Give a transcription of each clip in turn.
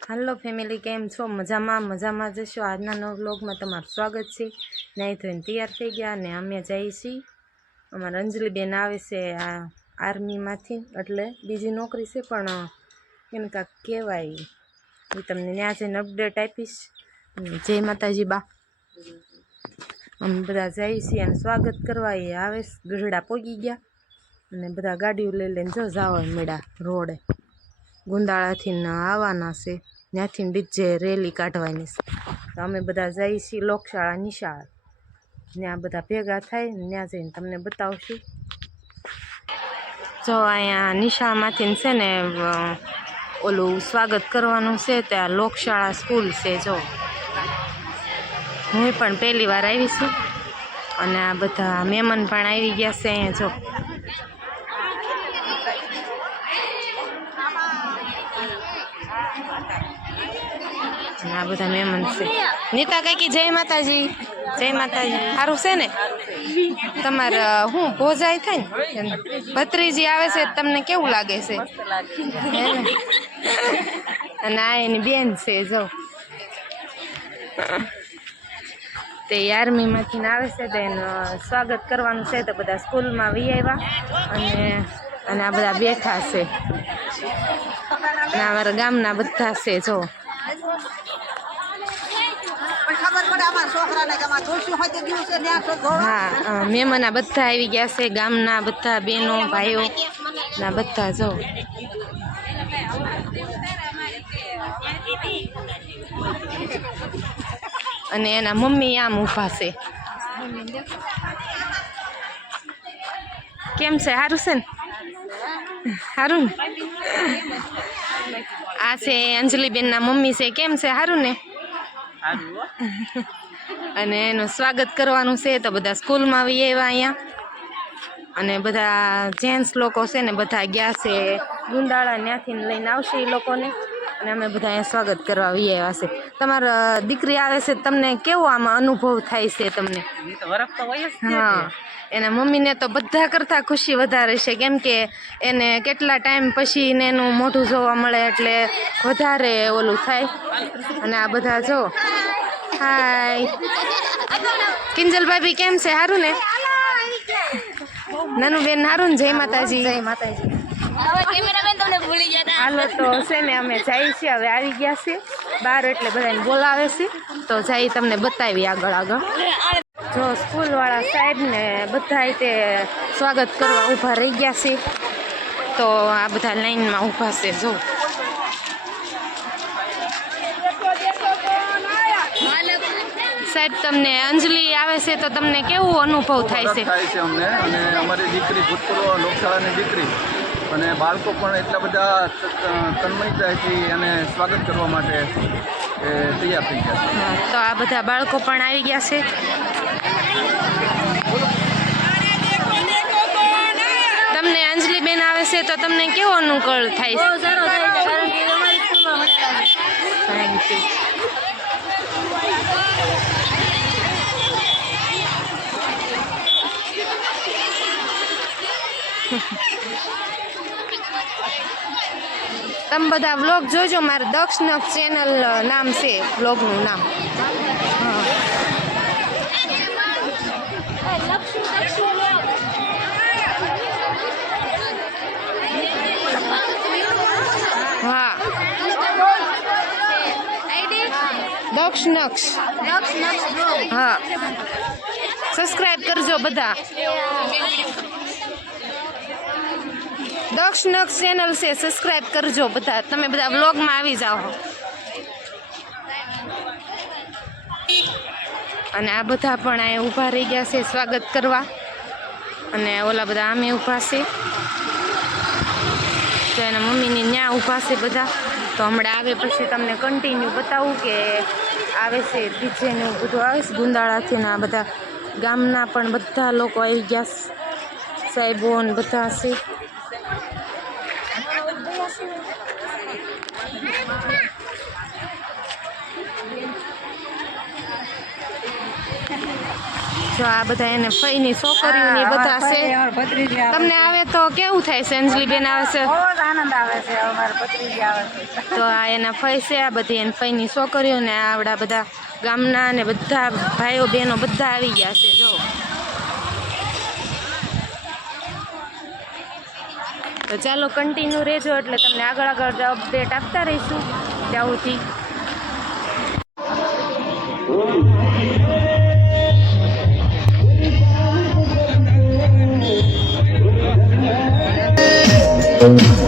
Hello family केम छो मजामा जशो आजना नव vlog में तमारुं स्वागत है। नहीं थईने तैयार थई गया ने अमे जाई छी। अमारा अंजलि बेन आवे से आर्मी मांथी एटले बीजी नौकरी से पण एम का कहेवाय ए तमने न्या जईने अपडेट आपीश। जय माताजी बा। अमे बधा जाई छी अने स्वागत करवा ए आवे गढ़ड़ा पोगी गया अने बधा गाड़ीओ लई लईने जो जावा मेड़ा रोडे गुंदाळाथी आवाना से ત્યાંથી ડીજે રેલી કાઢવાની છે। તો અમે બધા જઈએ છીએ લોકશાળા નિશાળ ત્યાં બધા ભેગા થાય ત્યાં જઈને તમને બતાવશું। જો અહીંયા નિશાળમાંથી છે ને ઓલું સ્વાગત કરવાનું છે ત્યાં લોકશાળા સ્કૂલ છે। જો હું પણ પહેલી વાર આવી છું અને આ બધા મહેમાન પણ આવી ગયા છે અહીંયા। જો आ बधा मेहमान से नीता काकी जय माताजी सारू से ने तमार हूँ भोजाई थाय ने भत्रीजी आवे से तमने केवुं लागे छे? अने आ एनी बेन छे जो ते आर्मी मांथी आवे छे तेनु स्वागत करवानुं छे। तो बधा स्कूल में वी आव्या अने आ बधा बेठा छे अने अमारा गामना बधा छे। जो हाँ मेहमाना बधा आई गया से गामना बधा बेनो भाईओ ना बधा। जो अने एना मम्मी आम ऊभा छे। केम छे? हारू छे ने? हारू ने? आ छे अंजलि बेन ना मम्मी छे। केम छे? हारू ने? अने एनु स्वागत करवानुं छे। तो बधा स्कूल में आवी आव्या अहींया अने बधा जेन्ट्स लोको छे ने बधा गया छे गुंदाळा न्याथी लईने आवशे ए लोकोने अने अमे बधा अहींया स्वागत करवा आवी आव्या छे। तमारी दीकरी आवे छे तमने केवो आमां अनुभव थाय छे? तमने हाँ एना मम्मी ने तो बधा करता खुशी वधारे छे केम के एने केटला टाइम पछी एनुं मोढुं जोवा मळे एटले वधारे ओलुं थाय। अने आ बधा जो हाय किंजल भाभी केम छे? हारू ने? नानू बेन हारू ने? जय माताजी। हालो तो छे ने अमे जाई छीए हवे आवी गया छे बार एटले बधाने बोलावे छे तो जाई तमने बतावी आगळ आगळ। जो स्कूल वाला साहेब ने बधाय ते स्वागत करवा ऊभा रही गया छे तो आ बधा लाइन में ऊभा छे। जो साहेब तमने अंजलि आवे छे तो तमने केवो अनुभव थाय छे? अमने अने अमारी दीकरी भूतपूर्व लोकशाळानी दीकरी अने बाळको पण एटला बधा तन्मयताथी अने स्वागत करवा माटे तैयार थई गया छे। तो आ बधा बाळको पण आवी गया छे। तमने अंजलि बेन आवे छे तो तमने केवो अनुभव थाय छे? Thank you. तम बधा व्लॉग जोजो मारे दक्ष नक्ष चेनल नाम से व्लॉग नु नाम। हाँ दक्ष नक्ष हाँ सब्सक्राइब करजो बधा। दक्ष नक्ष चेनल से सब्सक्राइब करजो बधा। तमे बधा व्लॉग में आवी जाओ। अने आ बधा पण आ ऊभा रही गया छे स्वागत करवा अने ओला बधा आमे ऊभा छे तो एना मम्मी ने न्या ऊभा छे बधा। तो हमणे आवे पछी तमने कंटिन्यू बतावुं के आवे छे डीजे ने बधुं आवे छे गुंदाळाथी ने आ बधा गामना पण बधा लोको आई गया साहेबो ने बधा छे। જો આ બધા એને ફઈની છોકરીઓ ને એ બધા છે. તમને આવે તો કેવું થાય છે? અંજલિબેન આવે છે આનંદ આવે છે. અમારે ભત્રીજી આવે છે. તો આ એના ફઈ છે, આ બધી એની ફઈની છોકરીઓ ને આવડા બધા ગામના ને બધા ભાઈઓ બહેનો બધા આવી ગયા છે. જો તો ચાલો કન્ટિન્યુ રહેજો એટલે તમને આગળ આગળ અપડેટ આપતા રહીશું ત્યાં સુધી.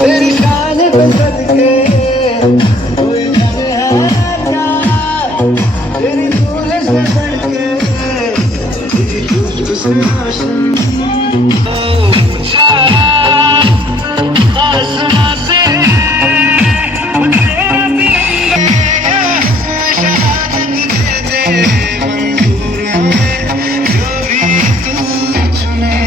तेरी शान पे सदके कोई जाने है क्या तेरी धूल से सड़के तेरी धूप से रोशन आसमां से तेरा दिल शहादत दे दे मंजूर है जो भी तू चुने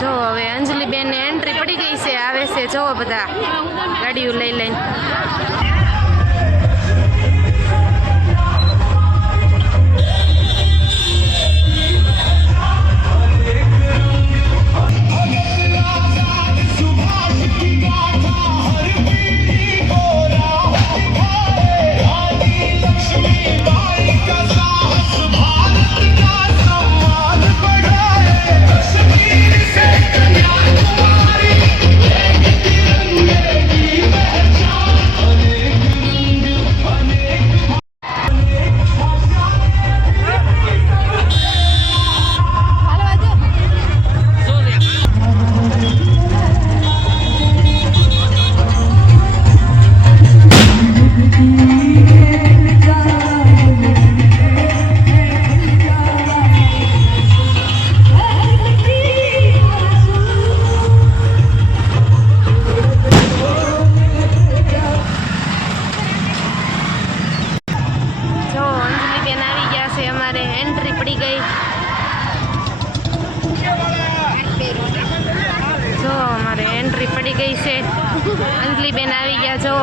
જો હવે અંજલિબેન એન્ટ્રી પડી ગઈ છે, આવે છે જો બધા ગાડીઓ લઈ લઈને. એન્ટ્રી પડી ગઈ. જો અમારે એન્ટ્રી પડી ગઈ છે. અંજલિબેન આવી ગયા. જો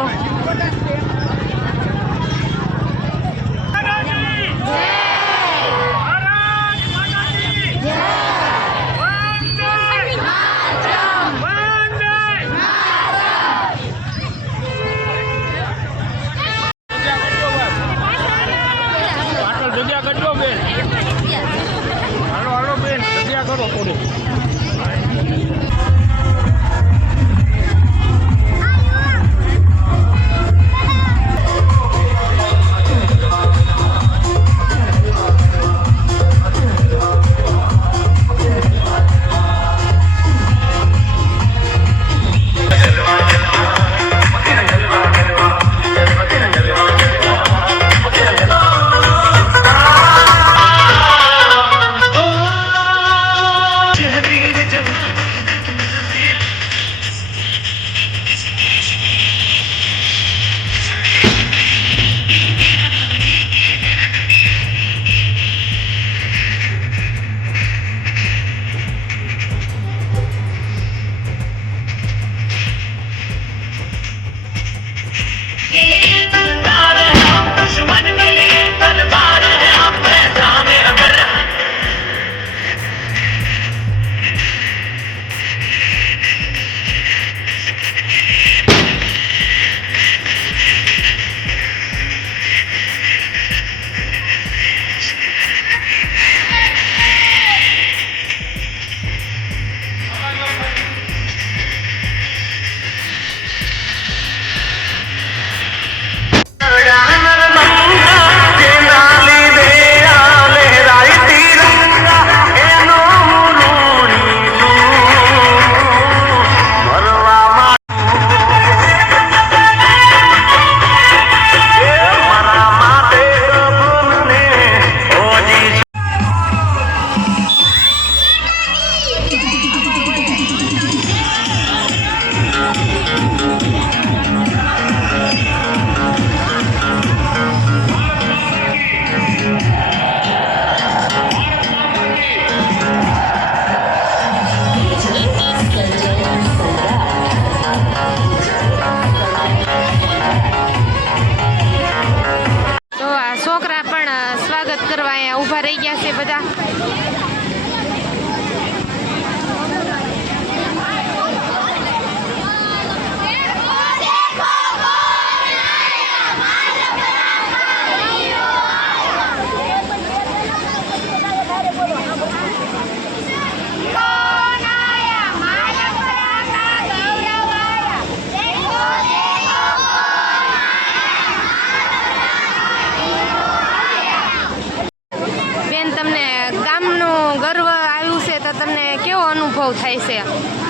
અનુભવ થાય છે?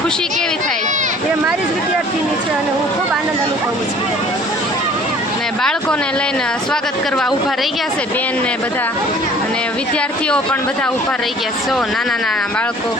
ખુશી કેવી થાય? એ મારી જ વિદ્યાર્થીની છે અને હું ખૂબ આનંદ અનુભવું છું. ને બાળકોને લઈને સ્વાગત કરવા ઊભા રહી ગયા છે બેન ને બધા, અને વિદ્યાર્થીઓ પણ બધા ઊભા રહી ગયા છે. નાના નાના બાળકો.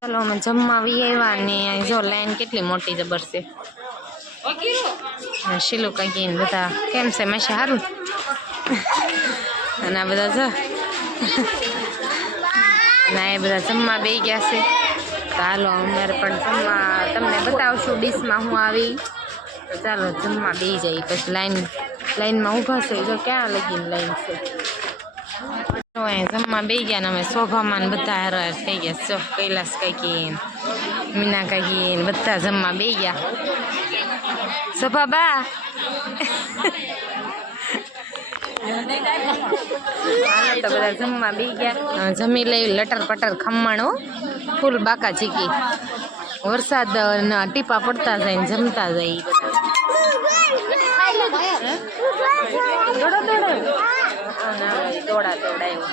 ચાલો અમે જમવા આવી આવ્યા ને જો લાઈન કેટલી મોટી જબર છે. શીલું કાકી ને બધા કેમ છે મેં સારું અને આ બધા જો અને એ બધા જમવા બેસી ગયા છે. તો હાલો અમારે પણ જમવા તમને બતાવશું ડીશમાં હું આવી. તો ચાલો જમવા બેસી જાય પછી લાઈનમાં ઊભા છે. જો ક્યાં લગીને લાઈન છે. તો અહીંયા જમવા બેસી ગયા ને અમે શોભામાં બધા હાર થઈ ગયા. જો કૈલાસ કાકી મીના કાકી ને બધા જમવા બેસી ગયા. શોભા બા તો બધા જમવા બેસી ગયા. જમી લઈ લટર પટર ખમણ ફૂલ બાકા ચીકી. વરસાદ ના ટીપા પડતા જાય ને જમતા જાય. દોડા દોડાયું